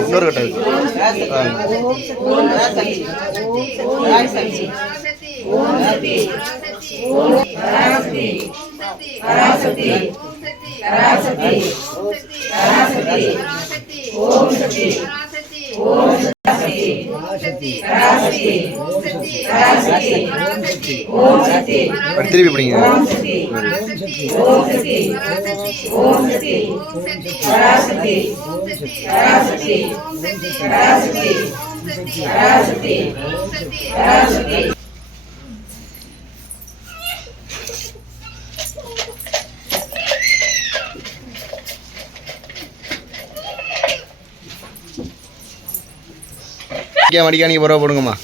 இன்னொரு கட்டம் பராசக்தி பராசக்தி பராசக்தி பராசக்தி சக்தி ஓம் சக்தி ஓம் சக்தி பராசக்தி ஓம் சக்தி பராசக்தி ஓம் சக்தி திருப்பி படிங்க ஓம் சக்தி பராசக்தி ஓம் சக்தி பராசக்தி ஓம் சக்தி பராசக்தி ஓம் சக்தி பராசக்தி ஓம் சக்தி பராசக்தி ஓம் சக்தி பராசக்தி ஓம் சக்தி பராசக்தி மடிக்காணி பரவாயில்ல போடுங்கம்மா.